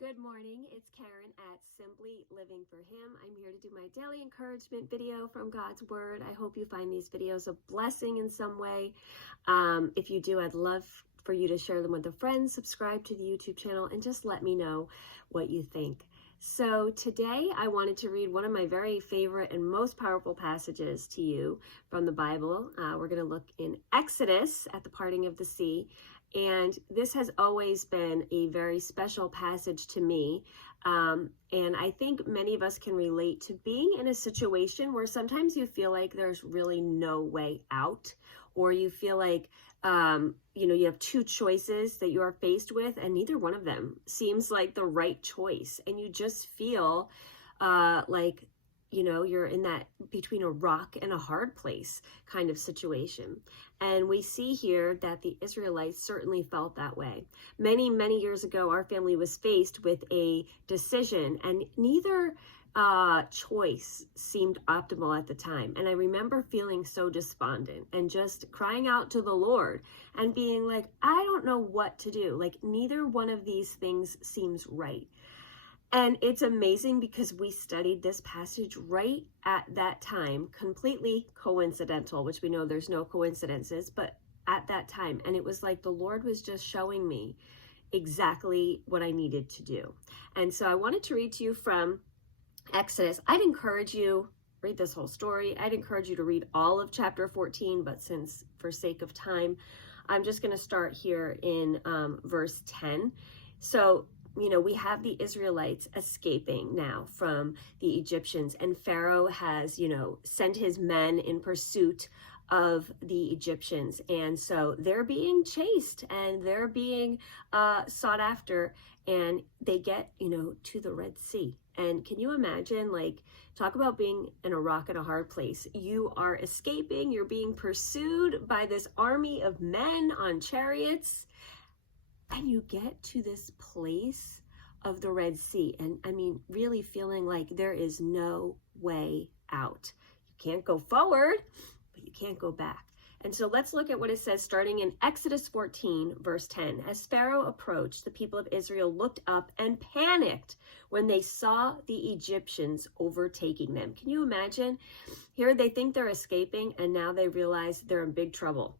Good morning, it's Karen at Simply Living for Him. I'm here to do my daily encouragement video from God's Word. I hope you find these videos a blessing in some way. If you do, I'd love for you to share them with a friend, subscribe to the YouTube channel, and just let me know what you think. So today I wanted to read one of my very favorite and most powerful passages to you from the Bible. We're going to look in Exodus at the parting of the sea. And this has always been a very special passage to me. And I think many of us can relate to being in a situation where sometimes you feel like there's really no way out, or you feel like, you have two choices that you are faced with, and neither one of them seems like the right choice. And you just feel like, you're in that between a rock and a hard place kind of situation. And we see here that the Israelites certainly felt that way. Many, many years ago, our family was faced with a decision, and neither choice seemed optimal at the time. And I remember feeling so despondent and just crying out to the Lord and being like, I don't know what to do. Like, neither one of these things seems right. And it's amazing because we studied this passage right at that time, completely coincidental, which we know there's no coincidences, but at that time. And it was like the Lord was just showing me exactly what I needed to do. And so I wanted to read to you from Exodus. I'd encourage you, read this whole story. I'd encourage you to read all of chapter 14, but since for sake of time, I'm just going to start here in verse 10. So we have the Israelites escaping now from the Egyptians, and Pharaoh has, sent his men in pursuit of the Egyptians. And so they're being chased and they're being sought after, and they get, to the Red Sea. And can you imagine, talk about being in a rock and a hard place. You are escaping, you're being pursued by this army of men on chariots. And you get to this place of the Red Sea. And really feeling like there is no way out. You can't go forward, but you can't go back. And so let's look at what it says starting in Exodus 14, verse 10. As Pharaoh approached, the people of Israel looked up and panicked when they saw the Egyptians overtaking them. Can you imagine? Here they think they're escaping, and now they realize they're in big trouble.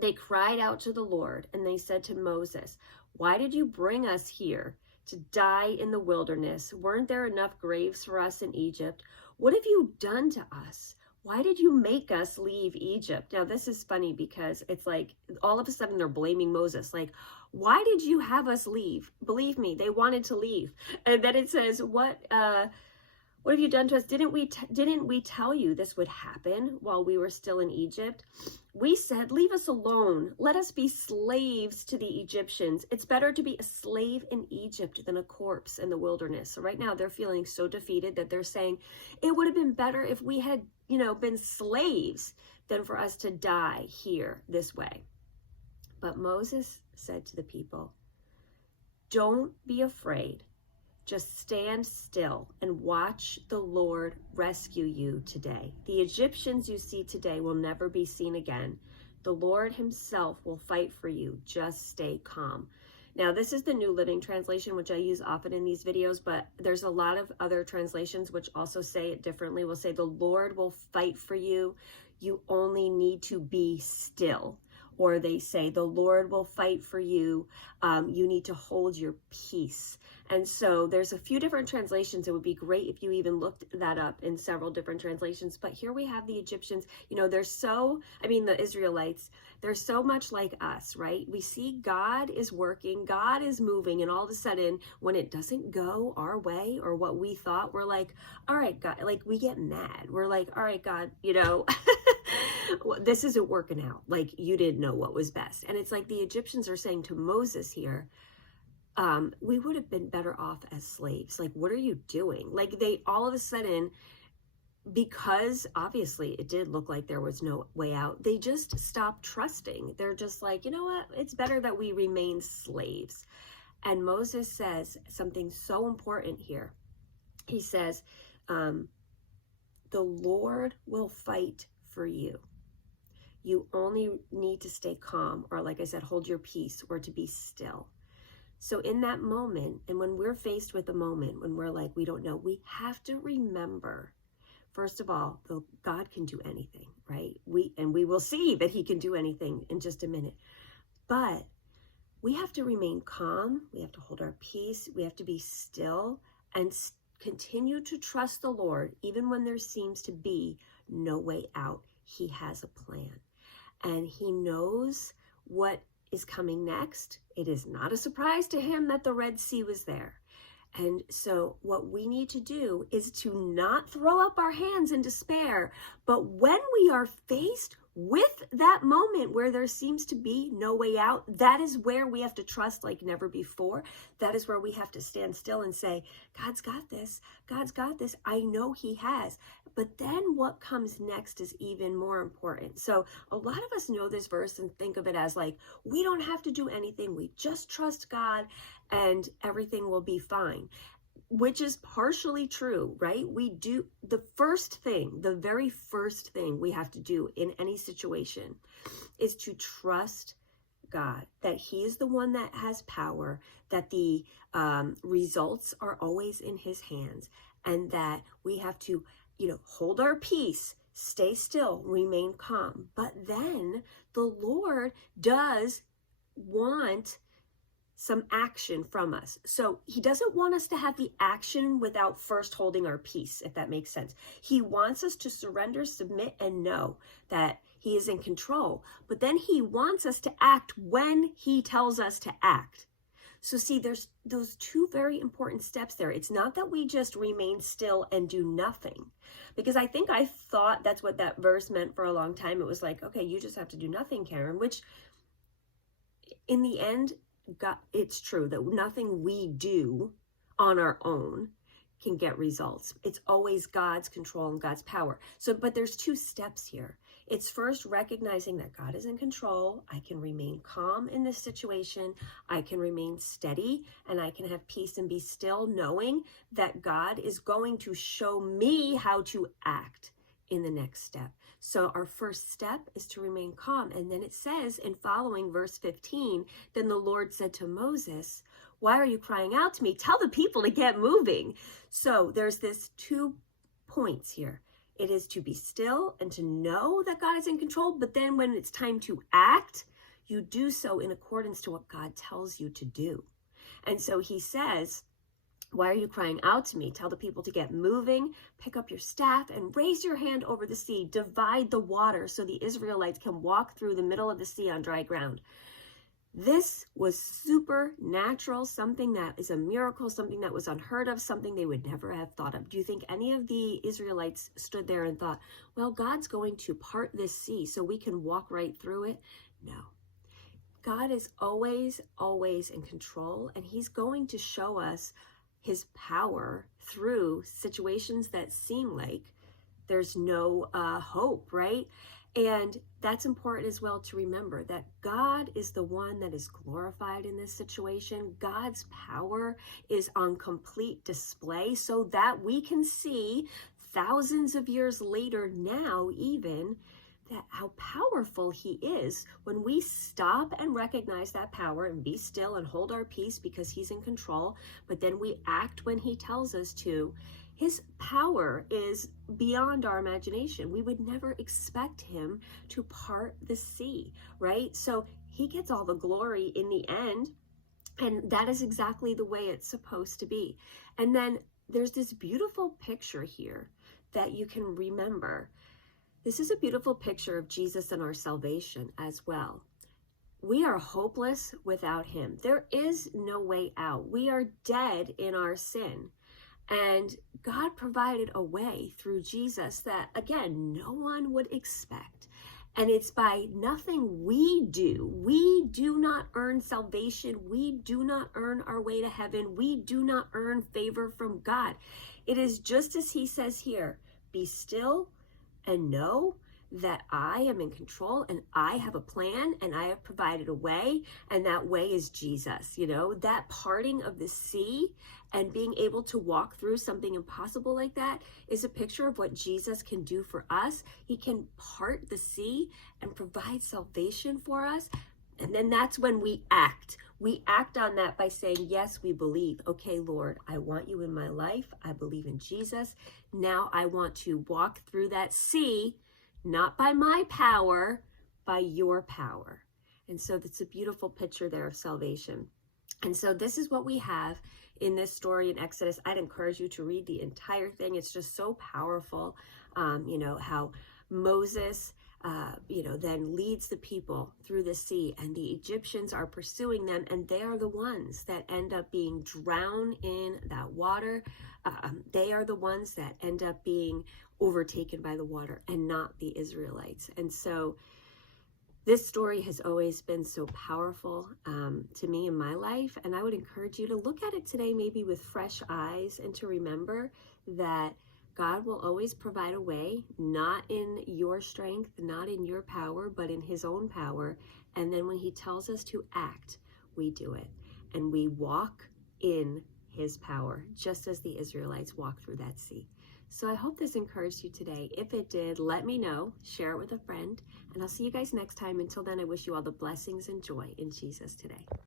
They cried out to the Lord, and they said to Moses, "Why did you bring us here to die in the wilderness? Weren't there enough graves for us in Egypt? What have you done to us? Why did you make us leave Egypt?" Now, this is funny because it's like all of a sudden they're blaming Moses. Like, why did you have us leave? Believe me, they wanted to leave. And then it says, what have you done to us? Didn't we tell you this would happen while we were still in Egypt? We said, leave us alone. Let us be slaves to the Egyptians. It's better to be a slave in Egypt than a corpse in the wilderness. So right now they're feeling so defeated that they're saying it would have been better if we had, been slaves than for us to die here this way. But Moses said to the people, "Don't be afraid. Just stand still and watch the Lord rescue you today. The Egyptians you see today will never be seen again. The Lord himself will fight for you. Just stay calm." Now, this is the New Living Translation, which I use often in these videos, but there's a lot of other translations which also say it differently. Will say the Lord will fight for you. You only need to be still. Or they say the Lord will fight for you. You need to hold your peace. And so there's a few different translations. It would be great if you even looked that up in several different translations. But here we have the Egyptians, the Israelites, they're so much like us, right? We see God is working, God is moving, and all of a sudden when it doesn't go our way or what we thought, we're like, all right, God, we get mad. We're like, all right, God, this isn't working out. You didn't know what was best. And it's like the Egyptians are saying to Moses here, we would have been better off as slaves. What are you doing? They all of a sudden, because obviously it did look like there was no way out, they just stopped trusting. They're just like, you know what? It's better that we remain slaves. And Moses says something so important here. He says, the Lord will fight for you. You only need to stay calm, or like I said, hold your peace, or to be still. So in that moment, and when we're faced with a moment when we're like, we don't know, we have to remember, first of all, God can do anything, right? We will see that he can do anything in just a minute. But we have to remain calm. We have to hold our peace. We have to be still and continue to trust the Lord, even when there seems to be no way out. He has a plan, and he knows what is coming next. It is not a surprise to him that the Red Sea was there. And so what we need to do is to not throw up our hands in despair, but when we are faced with that moment where there seems to be no way out, that is where we have to trust like never before. That is where we have to stand still and say, God's got this. God's got this. I know he has. But then what comes next is even more important. So a lot of us know this verse and think of it as like, we don't have to do anything. We just trust God and everything will be fine, which is partially true, right? We do the very first thing we have to do in any situation is to trust God, that he is the one that has power, that the results are always in his hands, and that we have to, hold our peace, stay still, remain calm. But then the Lord does want some action from us. So he doesn't want us to have the action without first holding our peace, if that makes sense. He wants us to surrender, submit, and know that he is in control. But then he wants us to act when he tells us to act. So see, there's those two very important steps there. It's not that we just remain still and do nothing, because I think I thought that's what that verse meant for a long time. It was like, okay, you just have to do nothing, Karen, which in the end, God, it's true that nothing we do on our own can get results. It's always God's control and God's power. So, but there's two steps here. It's first recognizing that God is in control. I can remain calm in this situation. I can remain steady, and I can have peace and be still, knowing that God is going to show me how to act in the next step. So our first step is to remain calm. And then it says in following verse 15, then the Lord said to Moses, why are you crying out to me? Tell the people to get moving. So there's this 2 points here. It is to be still and to know that God is in control. But then when it's time to act, you do so in accordance to what God tells you to do. And so he says, why are you crying out to me? Tell the people to get moving, pick up your staff and raise your hand over the sea, divide the water so the Israelites can walk through the middle of the sea on dry ground. This was supernatural, something that is a miracle, something that was unheard of, something they would never have thought of. Do you think any of the Israelites stood there and thought, well, God's going to part this sea so we can walk right through it? No. God is always, always in control, and he's going to show us his power through situations that seem like there's no hope, right? And that's important as well to remember that God is the one that is glorified in this situation. God's power is on complete display so that we can see thousands of years later now even that how powerful he is when we stop and recognize that power and be still and hold our peace because he's in control, but then we act when he tells us to. His power is beyond our imagination. We would never expect him to part the sea, right? So he gets all the glory in the end, and that is exactly the way it's supposed to be. And then there's this beautiful picture here that you can remember. This is a beautiful picture of Jesus and our salvation as well. We are hopeless without him. There is no way out. We are dead in our sin. And God provided a way through Jesus that, again, no one would expect. And it's by nothing we do. We do not earn salvation. We do not earn our way to heaven. We do not earn favor from God. It is just as he says here, be still and know that I am in control and I have a plan and I have provided a way, and that way is Jesus. That parting of the sea and being able to walk through something impossible like that is a picture of what Jesus can do for us. He can part the sea and provide salvation for us. And then that's when we act. we act on that by saying, yes, we believe. Okay, Lord, I want you in my life. I believe in Jesus. Now I want to walk through that sea, not by my power, by your power. And so that's a beautiful picture there of salvation. And so this is what we have in this story in Exodus. I'd encourage you to read the entire thing. It's just so powerful, how Moses, then leads the people through the sea, and the Egyptians are pursuing them, and they are the ones that end up being drowned in that water. They are the ones that end up being overtaken by the water, and not the Israelites. And so this story has always been so powerful to me in my life, and I would encourage you to look at it today maybe with fresh eyes, and to remember that God will always provide a way, not in your strength, not in your power, but in his own power. And then when he tells us to act, we do it. And we walk in his power, just as the Israelites walked through that sea. So I hope this encouraged you today. If it did, let me know. Share it with a friend. And I'll see you guys next time. Until then, I wish you all the blessings and joy in Jesus today.